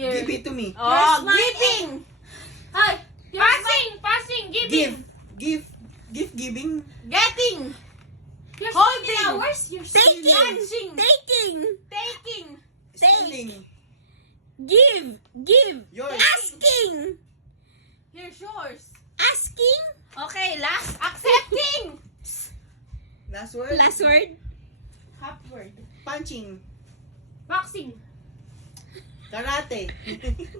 Give it to me. Oh, giving. Ay! Passing! Giving! Giving. Getting. You're Holding. stealing ours? You're stealing. Touching. Taking. Taking. Stealing. Give. Yours. Asking. Here's yours. Asking. Okay, last. Accepting. Last word. Last word. Half word. Punching. Boxing. Karate.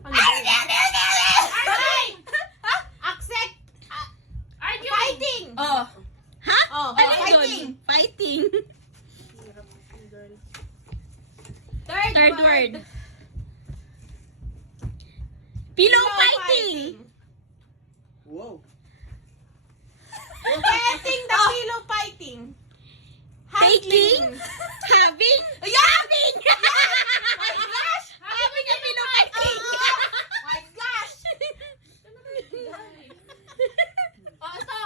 Aray! Accept. Arguing. Fighting. Oh. Ha? Oh, Ano fighting. yun? Fighting. Third Word. Pillow fighting. Wow. Getting the pillow fighting. Taking. Handling. Having. Having. My gosh! Having a pillow fighting. My gosh. Oh, ito.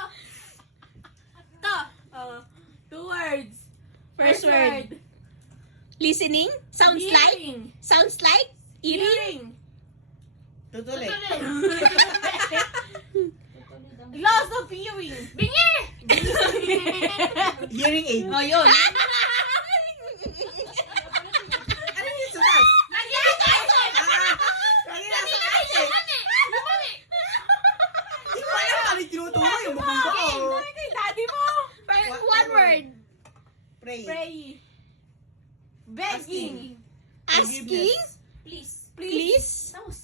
Ito. 2 words. First word. Listening. Sounds like. Hearing. Sounds like. Eating. Hearing. Tutuloy. Loss of hearing. Bingi! Hearing aid. Oh, yun. Ano yung sutas? Lagi nasa taas eh. Hindi ko alam kung ano yung tinuturo yung mukhang ko. Kay daddy mo. One word. Pray. Pray. Begging. Asking. Forgiveness. Please. Please. That was